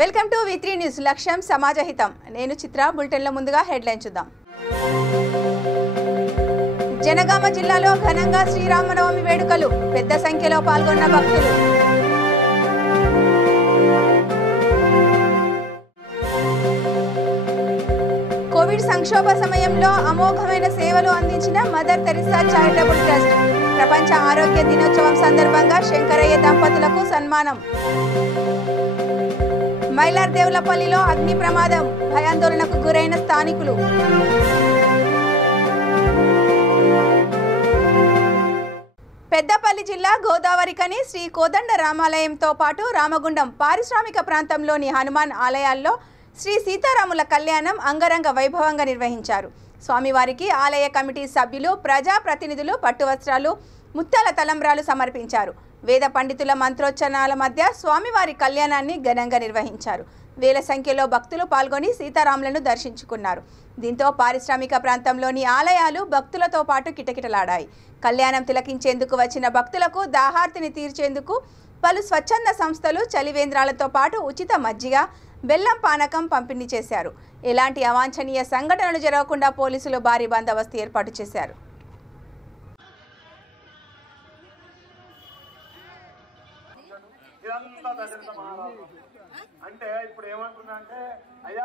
Welcome to వి3 news లక్ష్యం సమాజహితం. నేను చిత్ర. బులెటిన్లో ముందుగా హెడ్లైన్ చూద్దాం. జనగామ జిల్లాలో ఘనంగా శ్రీరామనవమి వేడుకలు. పెద్ద సంఖ్యలో పాల్గొన్న భక్తులు. కోవిడ్ సంక్షోభ సమయంలో అమోఘమైన సేవలు అందించిన మదర్ తెరిసా చారిటబుల్ ట్రస్ట్. ప్రపంచ ఆరోగ్య దినోత్సవం సందర్భంగా శంకరయ్య దంపతులకు సన్మానం. మైలార్దేవులపల్లిలో అగ్ని ప్రమాదం. భయాందోళనకు గురైన స్థానికులు. పెద్దపల్లి జిల్లా గోదావరికని శ్రీ కోదండ రామాలయంతో పాటు రామగుండం పారిశ్రామిక ప్రాంతంలోని హనుమాన్ ఆలయాల్లో శ్రీ సీతారాముల కళ్యాణం అంగరంగ వైభవంగా నిర్వహించారు. స్వామివారికి ఆలయ కమిటీ సభ్యులు, ప్రజాప్రతినిధులు పట్టు వస్త్రాలు, ముత్యాల తలంబ్రాలు సమర్పించారు. వేద పండితుల మంత్రోచ్చరణల మధ్య స్వామివారి కళ్యాణాన్ని ఘనంగా నిర్వహించారు. వేల సంఖ్యలో భక్తులు పాల్గొని సీతారాములను దర్శించుకున్నారు. దీంతో పారిశ్రామిక ప్రాంతంలోని ఆలయాలు భక్తులతో పాటు కిటకిటలాడాయి. కళ్యాణం తిలకించేందుకు వచ్చిన భక్తులకు దాహార్తిని తీర్చేందుకు పలు స్వచ్ఛంద సంస్థలు చలివేంద్రాలతో పాటు ఉచిత మజ్జిగ, బెల్లం పానకం పంపిణీ చేశారు. ఎలాంటి అవాంఛనీయ సంఘటనలు జరగకుండా పోలీసులు భారీ బందోబస్తు ఏర్పాటు చేశారు. అంటే ఇప్పుడు ఏమంటున్నా అంటే అయ్యా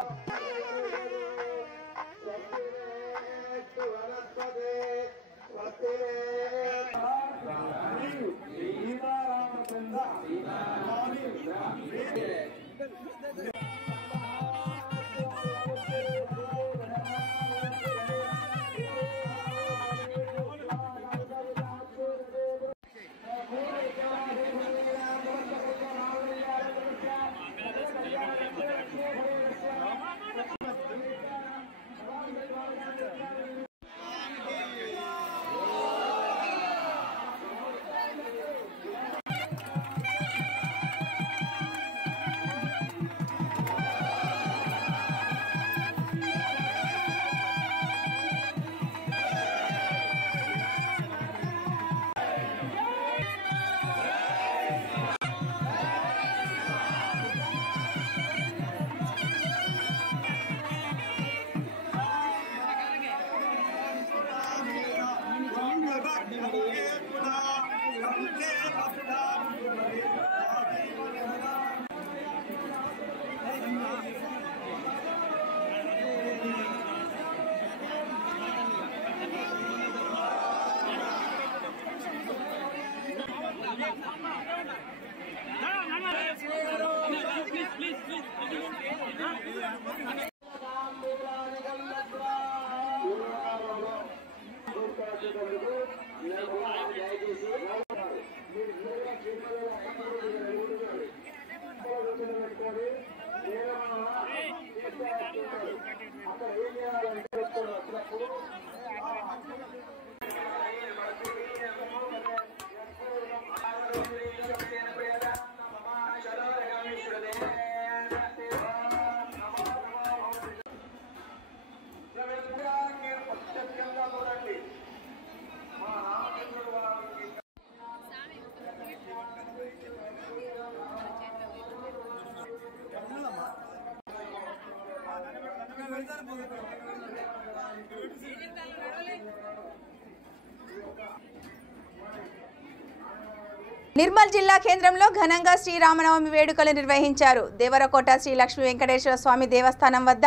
నిర్మల్ జిల్లా కేంద్రంలో ఘనంగా శ్రీరామనవమి వేడుకలు నిర్వహించారు. దేవరకోట శ్రీ లక్ష్మీ వెంకటేశ్వర స్వామి దేవస్థానం వద్ద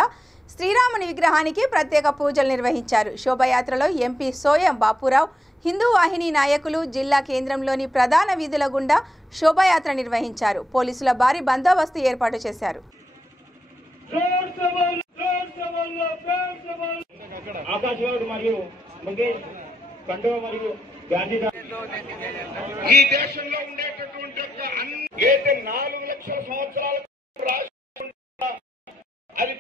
శ్రీరాముని విగ్రహానికి ప్రత్యేక పూజలు నిర్వహించారు. శోభయాత్రలో ఎంపీ సోయం బాపురావు, హిందూ వాహిని నాయకులు జిల్లా కేంద్రంలోని ప్రధాన వీధుల గుండా శోభయాత్ర నిర్వహించారు. పోలీసుల భారీ బందోబస్తు ఏర్పాటు చేశారు. ఈ దేశంలో ఉండేటటువంటి 4 లక్షల సంవత్సరాల అది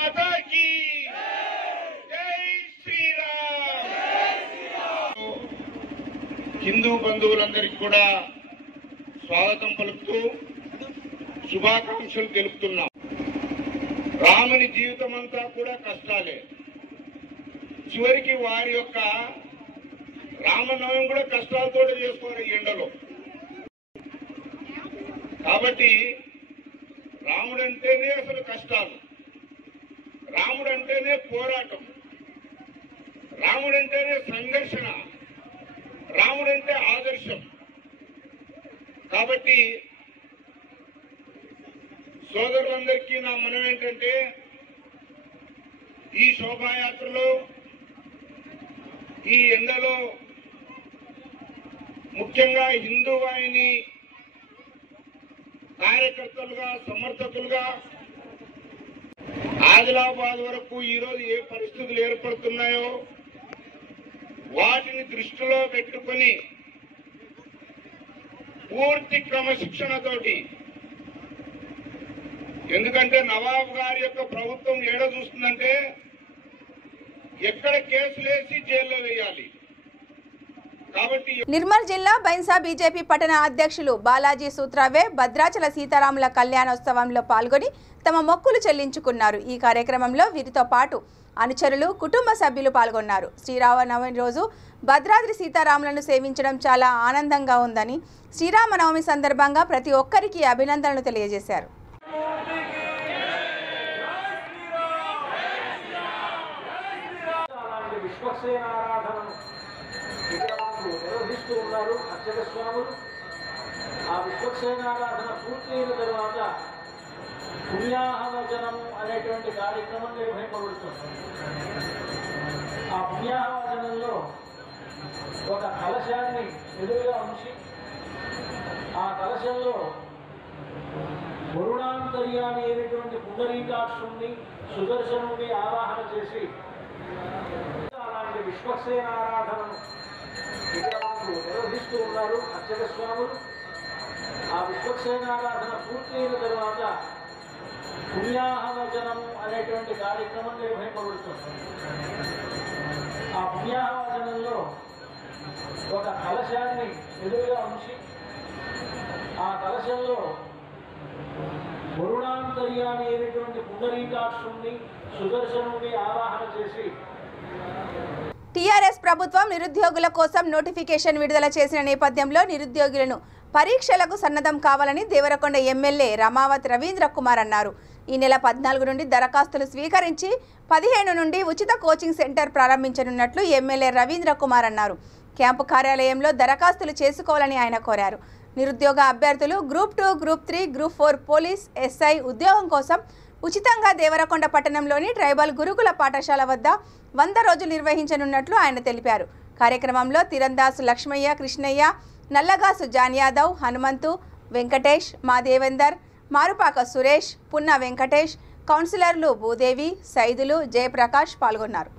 మాతా కీ జై శ్రీరామ్. హిందూ బంధువులందరికీ కూడా స్వాగతం పలుకుతూ శుభాకాంక్షలు తెలుపుతున్నాం. రాముని జీవితం అంతా కూడా కష్టాలే. చివరికి వారి యొక్క రామనవమి కూడా కష్టాలతో చేసుకోవాలి ఎండలో. కాబట్టి రాముడంటేనే అసలు కష్టాలు, రాముడంటేనే పోరాటం, రాముడంటేనే సంఘర్షణ, రాముడంటే ఆదర్శం. కాబట్టి సోదరులందరికీ నా మనం ఏంటంటే ఈ శోభాయాత్రలో ఈ ఎండలో ముఖ్యంగా హిందూ వాహిని కార్యకర్తలుగా సమర్థకులుగా ఆదిలాబాద్ వరకు ఈరోజు ఏ పరిస్థితులు ఏర్పడుతున్నాయో వాటిని దృష్టిలో పెట్టుకుని పూర్తి క్రమశిక్షణతోటి, ఎందుకంటే నవాబ్ గారి యొక్క ప్రభుత్వం ఏడ చూస్తుందంటే ఎక్కడ కేసులేసి జైల్లో వేయాలి. కాబట్టి నిర్మల్ జిల్లా బైన్సా బీజేపీ పట్టణ అధ్యక్షులు బాలాజీ సూత్రావే భద్రాచల సీతారాముల కళ్యాణోత్సవంలో పాల్గొని తమ మొక్కులు చెల్లించుకున్నారు. ఈ కార్యక్రమంలో వీరితో పాటు అనుచరులు, కుటుంబ సభ్యులు పాల్గొన్నారు. శ్రీరామనవమి రోజు భద్రాద్రి సీతారాములను సేవించడం చాలా ఆనందంగా ఉందని, శ్రీరామనవమి సందర్భంగా ప్రతి ఒక్కరికి అభినందనలు తెలియజేశారు. నిర్వహిస్తూ ఉన్నారు అర్చక స్వాములు. ఆ విశ్వక్సేనారాధన పూర్తయిన తర్వాత పుణ్యాహవచనము అనేటువంటి కార్యక్రమం నిర్వహింపబడుతుంది. ఆ పుణ్యాహవచనంలో ఒక కలశాన్ని ఎదురుగా ఉంచి ఆ కలశంలో వరుణాంతర్యామి అయినటువంటి పుండరీకాక్షుణ్ణి, సుదర్శనుణ్ణి ఆవాహన చేసి అలాంటి విశ్వక్సేనారాధనను నిర్వహిస్తూ ఉన్నారు అర్చక స్వాములు. ఆ విశ్వక్సేనారాధన పూర్తయిన తర్వాత పుణ్యాహవచనము అనేటువంటి కార్యక్రమం నిర్వహింపబడుతుంది. ఆ పుణ్యాహవచనంలో ఒక కలశాన్ని ఎదురుగా ఉంచి ఆ కలశంలో వరుణాంతర్యామి అయినటువంటి పుండరీకాక్షుణ్ణి, సుదర్శనుణ్ణి ఆవాహన చేసి టీఆర్ఎస్ ప్రభుత్వం నిరుద్యోగుల కోసం నోటిఫికేషన్ విడుదల చేసిన నేపథ్యంలో నిరుద్యోగులను పరీక్షలకు సన్నద్ధం కావాలని దేవరకొండ ఎమ్మెల్యే రమావత్ రవీంద్ర కుమార్ అన్నారు. ఈ నెల 14 నుండి దరఖాస్తులు స్వీకరించి 15 నుండి ఉచిత కోచింగ్ సెంటర్ ప్రారంభించనున్నట్లు ఎమ్మెల్యే రవీంద్ర కుమార్ అన్నారు. క్యాంపు కార్యాలయంలో దరఖాస్తులు చేసుకోవాలని ఆయన కోరారు. నిరుద్యోగ అభ్యర్థులు group 2, group 3, group 4 police, SI ఉద్యోగం కోసం ఉచితంగా దేవరకొండ పట్టణంలోని ట్రైబల్ గురుకుల పాఠశాల వద్ద 100 రోజులు నిర్వహించనున్నట్లు ఆయన తెలిపారు. కార్యక్రమంలో తిరందాసు లక్ష్మయ్య, కృష్ణయ్య, నల్లగాసు జాన్ యాదవ్, హనుమంతు, వెంకటేష్, మా దేవేందర్, మారుపాక సురేష్, పున్న వెంకటేష్, కౌన్సిలర్లు భూదేవి, సైదులు, జయప్రకాష్ పాల్గొన్నారు.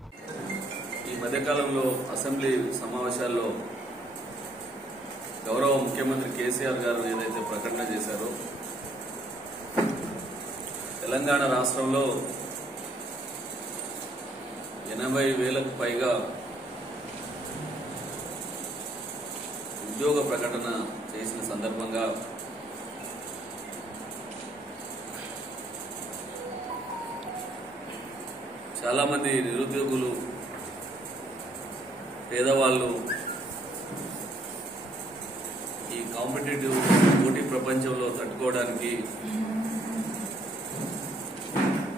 ఈ మధ్యకాలంలో అసెంబ్లీ సమావేశాల్లో గౌరవ ముఖ్యమంత్రి కేసీఆర్ గారు ఏదైతే ప్రకటన చేశారో తెలంగాణ రాష్ట్రంలో 80,000కు పైగా ఉద్యోగ ప్రకటన చేసిన సందర్భంగా చాలామంది నిరుద్యోగులు, పేదవాళ్ళు ఈ కాంపిటేటివ్ పోటీ ప్రపంచంలో తట్టుకోవడానికి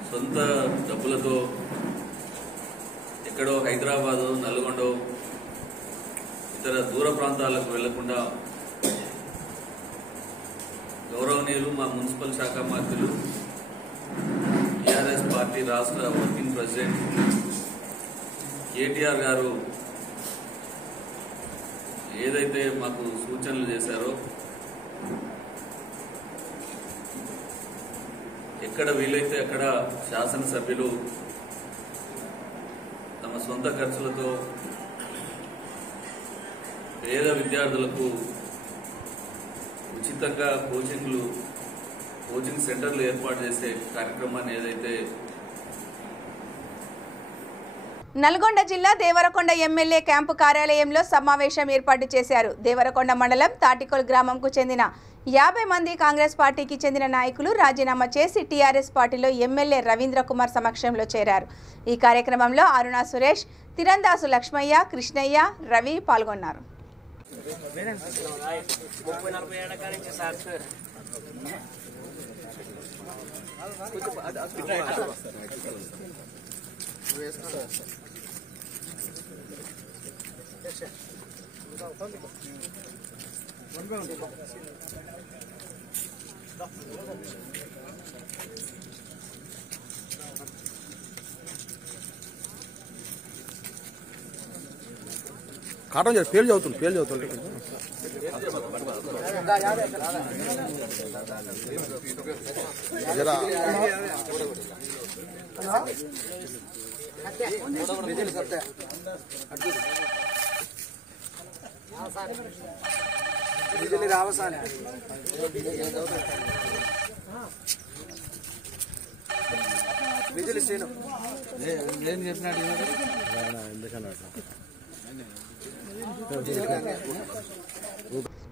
సొంత డబ్బులతో ఎక్కడో హైదరాబాదు, నల్గొండ, ఇతర దూర ప్రాంతాలకు వెళ్లకుండా గౌరవనీయులు మా మున్సిపల్ శాఖ మంత్రులు, టీఆర్ఎస్ పార్టీ రాష్ట్ర వర్కింగ్ ప్రెసిడెంట్ కేటీఆర్ గారు ఏదైతే మాకు సూచనలు చేశారో ఎక్కడ వీలైతే అక్కడ శాసనసభ్యులు తమ సొంత ఖర్చులతో పేద విద్యార్థులకు ఉచితంగా కోచింగ్ సెంటర్లు ఏర్పాటు చేసే కార్యక్రమాన్ని ఏదైతే నల్గొండ జిల్లా దేవరకొండ ఎమ్మెల్యే క్యాంపు కార్యాలయంలో సమావేశం ఏర్పాటు చేశారు. దేవరకొండ మండలం తాటికోల్ గ్రామంకు చెందిన 50 మంది కాంగ్రెస్ పార్టీకి చెందిన నాయకులు రాజీనామా చేసి టీఆర్ఎస్ పార్టీలో ఎమ్మెల్యే రవీంద్ర కుమార్ సమక్షంలో చేరారు. ఈ కార్యక్రమంలో అరుణ సురేష్, తిరందాసు లక్ష్మయ్య, కృష్ణయ్య, రవి పాల్గొన్నారు. కాటం చేసి పేరు చదువుతుంది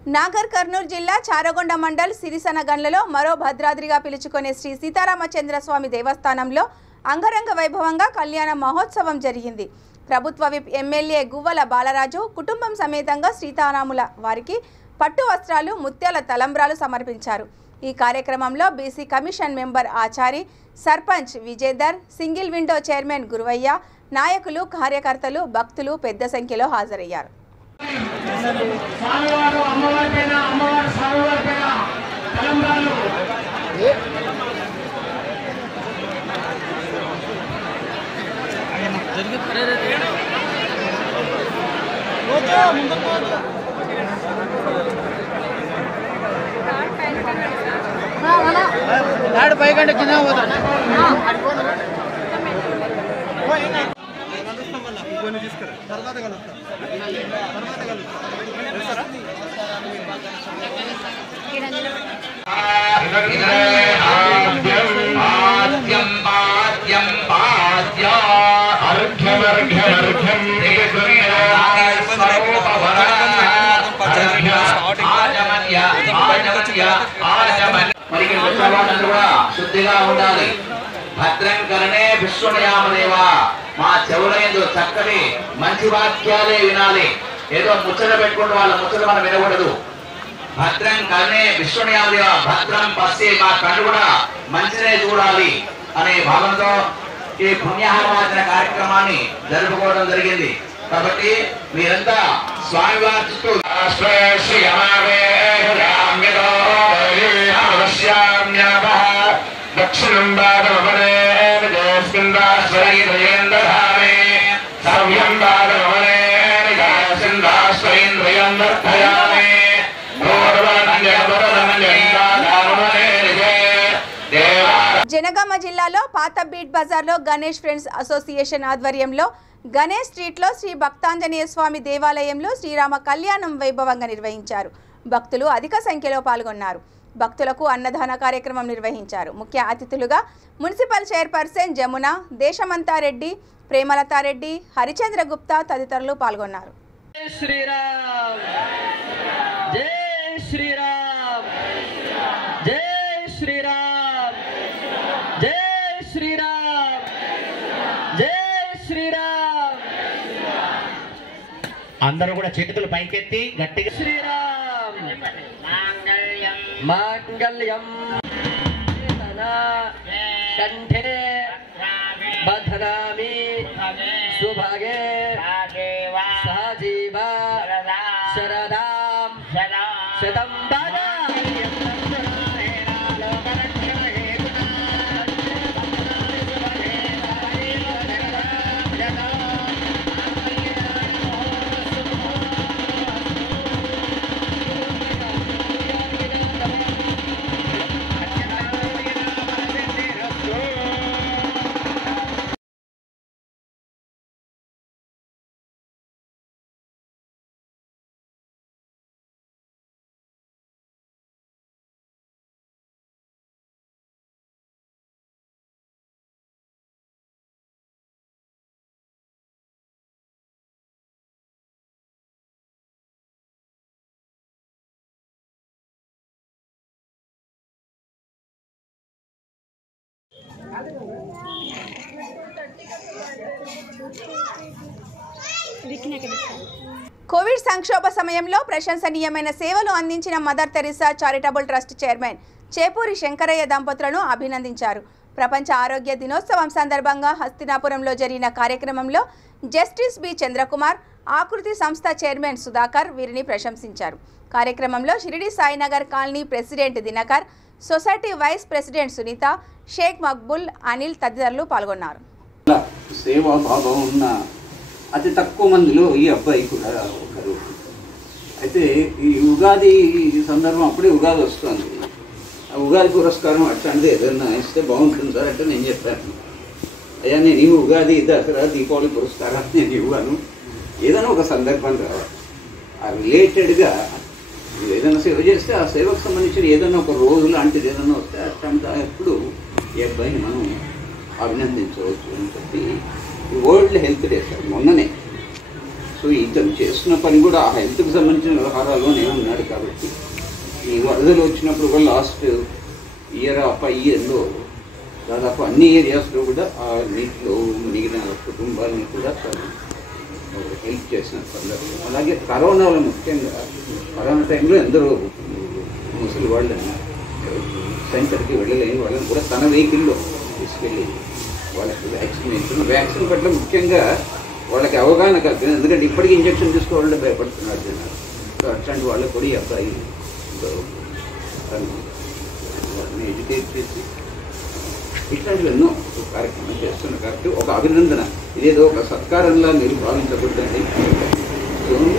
నాగర్ కర్నూలు జిల్లా చారగొండ మండల్ సిరిసనగండ్లలో మరో భద్రాద్రిగా పిలుచుకునే శ్రీ సీతారామచంద్ర స్వామి దేవస్థానంలో అంగరంగ వైభవంగా కళ్యాణ మహోత్సవం జరిగింది. ప్రభుత్వ విప్ ఎమ్మెల్యే గువ్వల బాలరాజు కుటుంబం సమేతంగా సీతారాముల వారికి పట్టు వస్త్రాలు, ముత్యాల తలంబ్రాలు సమర్పించారు. ఈ కార్యక్రమంలో BC commission member Achari, sarpanch Vijedar, single window chairman Guruvayya, నాయకులు, కార్యకర్తలు, భక్తులు పెద్ద సంఖ్యలో హాజరయ్యారు. శుద్ధిగా ఉండాలి. భద్రం కరణే విశ్వమయామదేవ. మా చెవులందు చక్కటి మంచి వాక్యాలే వినాలి. ఏదో ముచ్చట పెట్టుకుంటూ వాళ్ళ ముచ్చట మనం వినకూడదు. భద్రం కరణే విశ్వమయామదేవ. భద్రం పసి, మా కళ్ళు కూడా మంచినే చూడాలి అనే భావంతో ఈ పుణ్యాహవాచన కార్యక్రమాన్ని జరుపుకోవడం జరిగింది. కాబట్టి మీరంతా స్వామివారి చుట్టూ దక్షిణం జనగామ జిల్లాలో పాత బీట్ బజార్లో గణేష్ ఫ్రెండ్స్ అసోసియేషన్ ఆధ్వర్యంలో గణేష్ స్ట్రీట్లో శ్రీ భక్తాంజనేయ స్వామి దేవాలయంలో శ్రీరామ కళ్యాణం వైభవంగా నిర్వహించారు. భక్తులు అధిక సంఖ్యలో పాల్గొన్నారు. భక్తులకు అన్నదాన కార్యక్రమం నిర్వహించారు. ముఖ్య అతిథులుగా మున్సిపల్ చైర్పర్సన్ జమున, దేశమంతారెడ్డి, ప్రేమలతారెడ్డి, హరిచంద్ర గుప్తా తదితరులు పాల్గొన్నారు. అందరూ కూడా చేతులు పైకెత్తి గట్టిగా శ్రీరామ్ మాంగళ్యం కంఠే బధ్నామి సుభగే సహజీవ శరదాం శతం కోవిడ్ సంక్షోభ సమయంలో ప్రశంసనీయమైన సేవలు అందించిన mother Teresa charitable trust chairman Chepuri Shankaraiah దంపతులను అభినందించారు. ప్రపంచ ఆరోగ్య దినోత్సవం సందర్భంగా హస్తినాపురంలో జరిగిన కార్యక్రమంలో జస్టిస్ బి చంద్రకుమార్, ఆకృతి సంస్థ చైర్మన్ సుధాకర్ వీరిని ప్రశంసించారు. కార్యక్రమంలో Shirdi Sainagar colony president Dinakar, society vice president Sunitha, Sheikh Maqbool, Anil తదితరులు పాల్గొన్నారు. సేవాభావం ఉన్న అతి తక్కువ మందిలో ఈ అబ్బాయి కూడా ఒకరు. అయితే ఈ ఉగాది సందర్భం అప్పుడే ఉగాది వస్తుంది. ఆ ఉగాది పురస్కారం అట్లాంటిది ఏదైనా ఇస్తే బాగుంటుంది సార్ అంటే నేను చెప్పాను. అయ్యా నేను ఈ ఉగాది, దసరా, దీపావళి పురస్కారాన్ని నేను ఇవ్వను, ఏదైనా ఒక సందర్భం రావాలి. ఆ రిలేటెడ్గా ఏదైనా సేవ చేస్తే ఆ సేవకు సంబంధించిన ఏదైనా ఒక రోజు లాంటిది ఏదైనా వస్తే అట్లాంటి ఎప్పుడు ఈ అబ్బాయిని మనం అభినందించవచ్చు అని చెప్పి వరల్డ్ హెల్త్ డే సార్ మొన్ననే. సో ఇతను చేస్తున్న పని కూడా ఆ హెల్త్కి సంబంధించిన వ్యవహారాల్లోనే ఉన్నాడు. కాబట్టి ఈ వరదలు వచ్చినప్పుడు కూడా లాస్ట్ ఇయర్ ఆ 5 ఇయర్లో దాదాపు అన్ని ఏరియాస్లో కూడా ఆ నీటిలో మునిగిన కుటుంబాలని కూడా హెల్ప్ చేసిన సందర్భం. అలాగే కరోనాలో ముఖ్యంగా కరోనా టైంలో ఎందరో ముసలి వాళ్ళని సెంటర్కి వెళ్ళలేని వాళ్ళని కూడా తన వెహికల్లో తీసుకెళ్ళి వాళ్ళకి వ్యాక్సిన్ పట్ల ముఖ్యంగా వాళ్ళకి అవగాహన కల్పించింది. ఎందుకంటే ఇప్పటికీ ఇంజక్షన్ తీసుకోవాలంటే భయపడుతున్నారు జనాలు. సో అట్లాంటి వాళ్ళకి కూడా ఈ అబ్బాయి వాళ్ళని ఎడ్యుకేట్ చేసి ఇట్లాంటివి ఎన్నో కార్యక్రమాలు చేస్తున్నారు. కాబట్టి ఒక అభినందన, ఇదేదో ఒక సత్కారంలా మీరు భావించకూడదండి,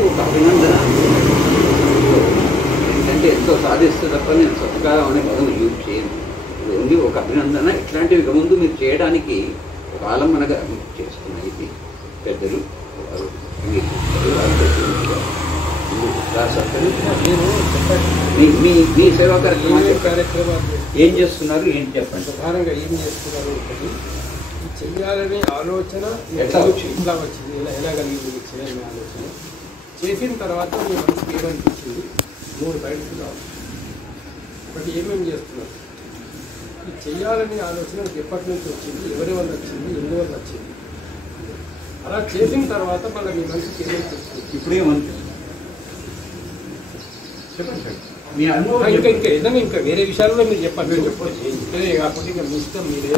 ఒక అభినందన. ఎందుకంటే ఎంతో సాధిస్తే తప్ప నేను సత్కారం అనే పదం యూజ్ చేయను. ఇది ఓన్లీ ఒక అభినందన. ఇట్లాంటివి ఇక ముందు మీరు చేయడానికి ఒక ఆలంబనగా చేస్తున్నాయి. ఇది పెద్దలు మీ సేవా కార్యక్రమాలు ఏం చేస్తున్నారు, ఏంటి చెప్పండి. ప్రధానంగా ఏం చేస్తున్నారు ఒకటి చెయ్యాలనే ఆలోచన ఎట్లా వచ్చింది, ఎలా కలిగింది చేయాలనే ఆలోచన చేసిన తర్వాత మీ మనసుకి ఏమనిపించింది, 3 బయటకు రావాలి. ఒకటి ఏమేమి చేస్తున్నారు, ఈ చెయ్యాలనే ఆలోచన ఎప్పటి నుంచి వచ్చింది, ఎవరి వల్ల వచ్చింది, ఎందువల్ల వచ్చింది, అలా చేసిన తర్వాత మళ్ళీ మీ మనసుకి ఏమనిపిస్తుంది, ఇప్పుడేమనిపిస్తుంది చెప్పండి. మీ అనుభవం ఇంకా ఏదైనా ఇంకా వేరే విషయాల్లో మీరు చెప్పండి. ఇక్కడే కాకపోతే ఇంకా మీ ఇష్టం మీరే.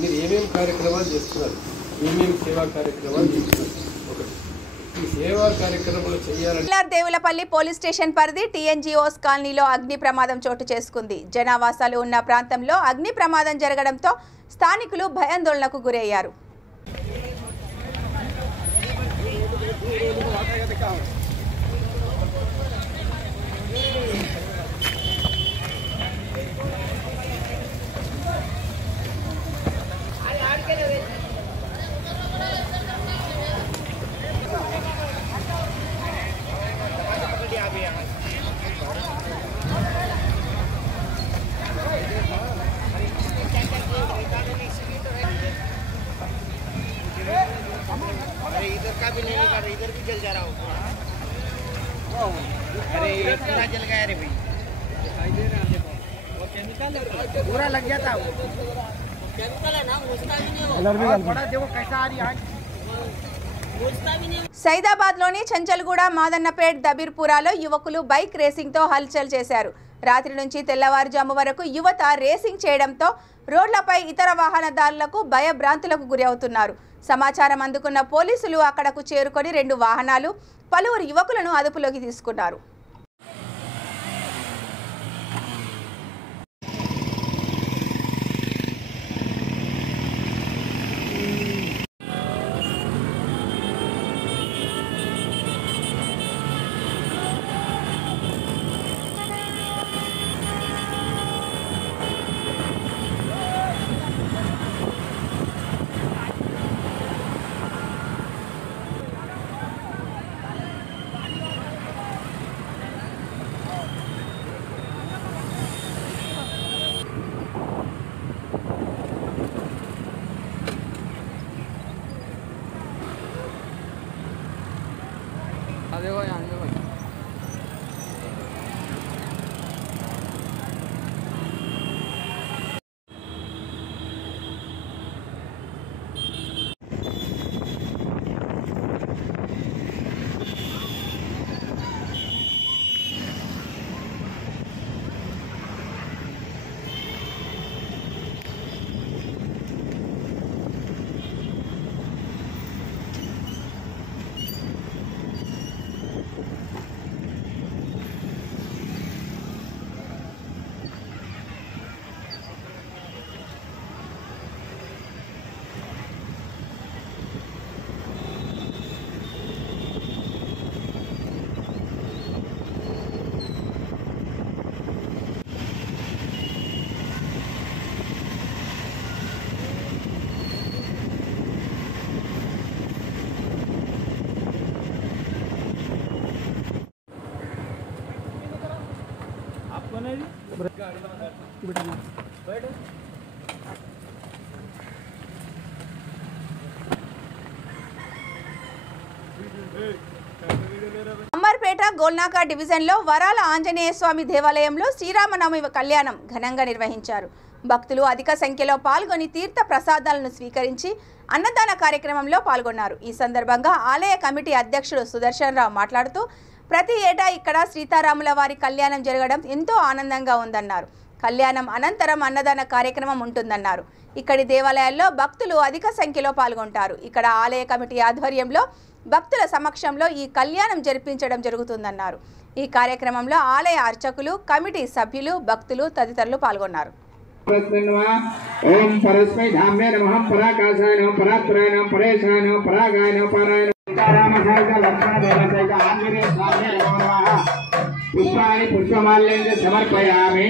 మీరు ఏమేమి కార్యక్రమాలు చేస్తున్నారు, ఏమేమి సేవా కార్యక్రమాలు చేస్తున్నారు. ఒకటి ఈ సేవా కార్యక్రమాలు చేయాలని దేవులపల్లి పోలీస్ స్టేషన్ పరిధి టీఎన్జిఓస్ కాలనీలో అగ్ని ప్రమాదం చోటు చేసుకుంది. జనావాసాలు ఉన్న ప్రాంతంలో అగ్ని ప్రమాదం జరగడంతో స్థానికులు భయాందోళనకు గురయ్యారు. इधर का भी नहीं निकाल रहा, इधर भी जल जा रहा हो। अरे पूरा जल गया रे भाई, दिखाई दे रहा है देखो, वो केमिकल पूरा लग गया था। वो केमिकल है ना, उसका भी नहीं हो, बड़ा देखो कैसा आ रही है, उसका भी नहीं। సైదాబాద్లోని చంచల్గూడ, మాదన్నపేట్, దబీర్పురాలో యువకులు బైక్ రేసింగ్తో హల్చల్ చేశారు. రాత్రి నుంచి తెల్లవారుజాము వరకు యువత రేసింగ్ చేయడంతో రోడ్లపై ఇతర వాహనదారులకు భయభ్రాంతులకు గురి అవుతున్నారు. సమాచారం అందుకున్న పోలీసులు అక్కడకు చేరుకొని 2 వాహనాలు, పలువురు యువకులను అదుపులోకి తీసుకున్నారు. అమ్మర్పేట గోల్నాకా డివిజన్లో వరాల ఆంజనేయ స్వామి దేవాలయంలో శ్రీరామనవమి కళ్యాణం ఘనంగా నిర్వహించారు. భక్తులు అధిక సంఖ్యలో పాల్గొని తీర్థ ప్రసాదాలను స్వీకరించి అన్నదాన కార్యక్రమంలో పాల్గొన్నారు. ఈ సందర్భంగా ఆలయ కమిటీ అధ్యక్షుడు సుదర్శన్ రావు మాట్లాడుతూ ప్రతి ఏటా ఇక్కడ సీతారాముల వారి కళ్యాణం జరగడం ఎంతో ఆనందంగా ఉందన్నారు. కళ్యాణం అనంతరం అన్నదాన కార్యక్రమం ఉంటుందన్నారు. ఇక్కడి దేవాలయాల్లో భక్తులు అధిక సంఖ్యలో పాల్గొంటారు. ఇక్కడ ఆలయ కమిటీ ఆధ్వర్యంలో భక్తుల సమక్షంలో ఈ కళ్యాణం జరిపించడం జరుగుతుందన్నారు. ఈ కార్యక్రమంలో ఆలయ అర్చకులు, కమిటీ సభ్యులు, భక్తులు తదితరులు పాల్గొన్నారు. ఓం పరస్మై ధామ్య నమః పరాకాశాయ నమః పరాత్రాయ నమః పరేశాయ నమః పరాగాయ నమః పారాయ సీతారామసాయ లక్ష్మణ దేవతైక ఆంజనేయ స్వామి నమో నమః. పుష్పాన్ని పుష్పమాల్యంగా సమర్పయామి.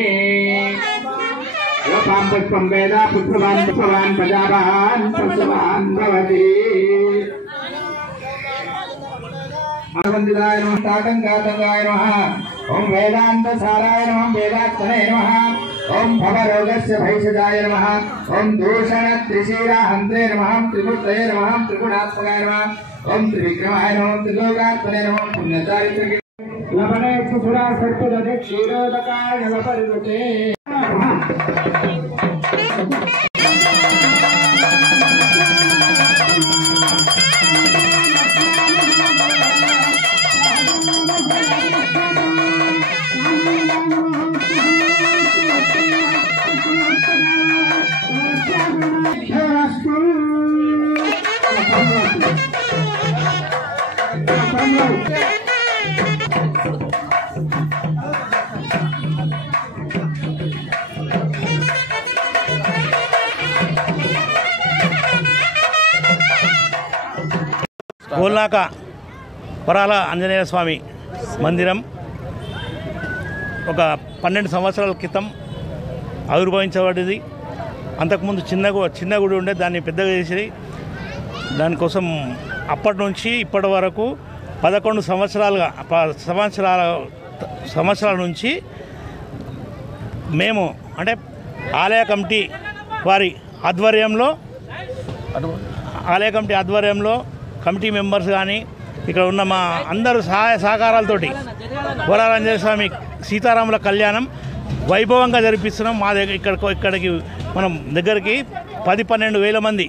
యోపాం పుష్పం వేద పుష్పవాన్ పుష్పవాన్ ప్రజావాన్ పుష్పవాన్ భవతి. ఆనందిదాయ నమః తాటంకాయ నమః. ఓం వేదాంత సారాయ నమః వేదాత్మనే నమః. ఓం భవరోగస్య భైషజాయ నమః. ఓం దూషణ త్రిశీలాహంత్రే నమః. త్రిమూర్తయే నమః. త్రిగుణాత్మకాయ నమః. ఓం త్రివిక్రమాయ నమః. త్రిలోకాత్మనే నమః. పుణ్యచారిత్రకే లవణే సుసురా సత్పురదే క్షీరోదకాయ నమః. గోల్నాకా వరాల ఆంజనేయ స్వామి మందిరం ఒక 12 సంవత్సరాల క్రితం ఆవిర్భవించబడింది. అంతకుముందు చిన్న గుడి ఉండే, దాన్ని పెద్దగా చేసి దానికోసం అప్పటి నుంచి ఇప్పటి వరకు 11 సంవత్సరాల నుంచి మేము అంటే ఆలయ కమిటీ వారి ఆధ్వర్యంలో కమిటీ మెంబర్స్ కానీ ఇక్కడ ఉన్న మా అందరూ సహాయ సహకారాలతోటి వరాల ఆంజనేయ స్వామి సీతారాముల కళ్యాణం వైభవంగా జరిపిస్తున్నాం. మా ఇక్కడికి మనం దగ్గరికి 10-12 వేల మంది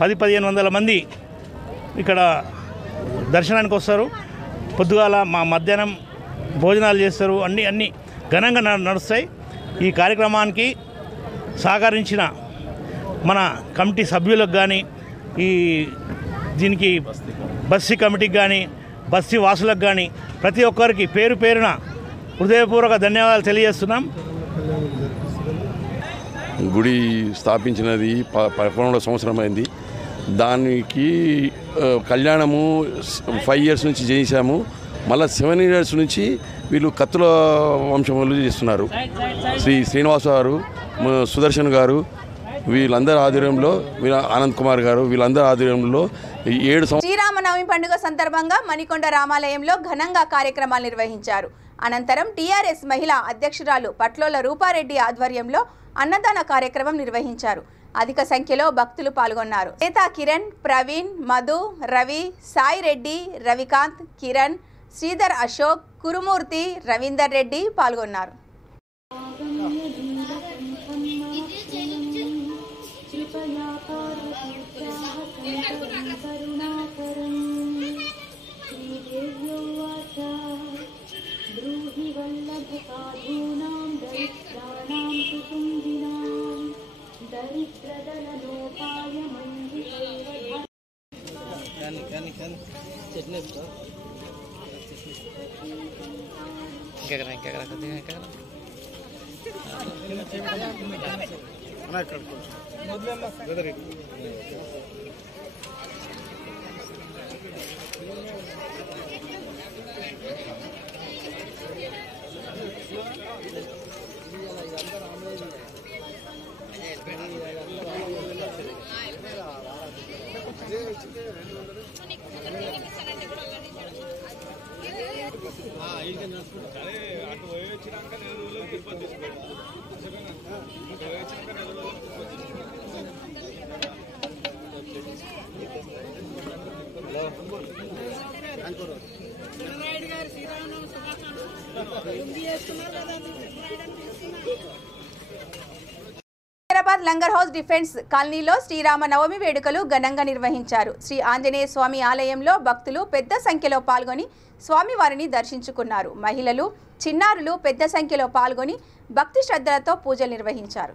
10-1500 మంది ఇక్కడ దర్శనానికి వస్తారు. పొద్దుగాల మా మధ్యాహ్నం భోజనాలు చేస్తారు. అన్నీ ఘనంగా నడుస్తాయి. ఈ కార్యక్రమానికి సహకరించిన మన కమిటీ సభ్యులకు కానీ, దీనికి బస్తీ కమిటీకి కానీ, బస్తీ వాసులకు కానీ ప్రతి ఒక్కరికి పేరు పేరున హృదయపూర్వక ధన్యవాదాలు తెలియజేస్తున్నాం. గుడి స్థాపించినది 11వ సంవత్సరం అయింది. దానికి కళ్యాణము 5 ఇయర్స్ నుంచి చేశాము. మళ్ళీ 7 ఇయర్స్ నుంచి వీళ్ళు కత్తుల వంశం వాళ్ళు చేస్తున్నారు. శ్రీనివాస గారు, సుదర్శన్ గారు, వీళ్ళందరి ఆధ్వర్యంలో, ఆనంద్ కుమార్ గారు, వీళ్ళందరి ఆధ్వర్యంలో 7 శ్రీరామనవమి పండుగ సందర్భంగా మణికొండ రామాలయంలో ఘనంగా కార్యక్రమాలు నిర్వహించారు. అనంతరం టీఆర్ఎస్ మహిళా అధ్యక్షురాలు పట్లోల రూపారెడ్డి ఆధ్వర్యంలో అన్నదాన కార్యక్రమం నిర్వహించారు. అధిక సంఖ్యలో భక్తులు పాల్గొన్నారు. నేతా కిరణ్, ప్రవీణ్, మధు, రవి, సాయి రెడ్డి, రవికాంత్, కిరణ్, శ్రీధర్ అశోక్, కురుమూర్తి, రవీందర్ రెడ్డి పాల్గొన్నారు. అటు పోయి వచ్చినాక నేను తిరుపతి తీసుకెళ్ళాను. హైదరాబాద్ లంగర్ హౌస్ డిఫెన్స్ కాలనీలో శ్రీరామ నవమి వేడుకలు ఘనంగా నిర్వహించారు. శ్రీ ఆంజనేయ స్వామి ఆలయంలో భక్తులు పెద్ద సంఖ్యలో పాల్గొని స్వామివారిని దర్శించుకున్నారు. మహిళలు, చిన్నారులు పెద్ద సంఖ్యలో పాల్గొని భక్తి శ్రద్ధలతో పూజలు నిర్వహించారు.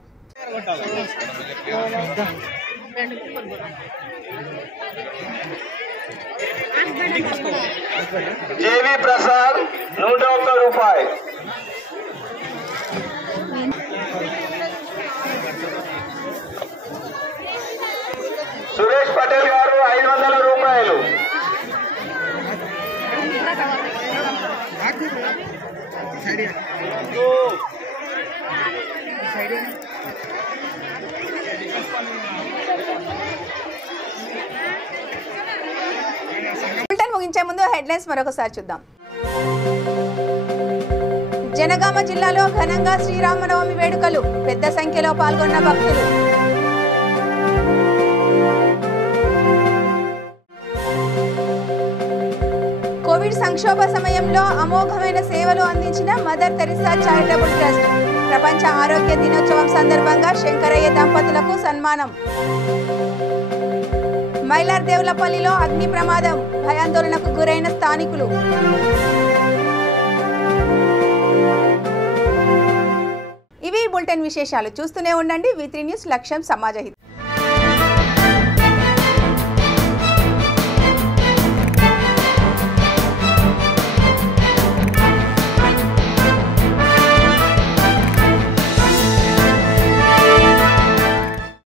జేవి ప్రసాద్ 101 రూపాయలు. సురేష్ పటేల్ గారు 500 రూపాయలు. బులెటిన్ ముగించే ముందు హెడ్లైన్స్ మరొకసారి చూద్దాం. జనగామ జిల్లాలో ఘనంగా శ్రీరామనవమి వేడుకలు, పెద్ద సంఖ్యలో పాల్గొన్న భక్తులు. కోవిడ్ సంక్షోభ సమయంలో అమోఘమైన సేవలు అందించిన మదర్ తెరిసా చారిటబుల్ ట్రస్ట్. ప్రపంచ ఆరోగ్య దినోత్సవం సందర్భంగా శంకరయ్య దంపతులకు సన్మానం. మైలార్దేవులపల్లిలో అగ్ని ప్రమాదం, భయాందోళనకు గురైన స్థానికులు. ఇవి బులెటిన్ విశేషాలు. చూస్తూనే ఉండండి V3 న్యూస్, లక్ష్యం సమాజహితం.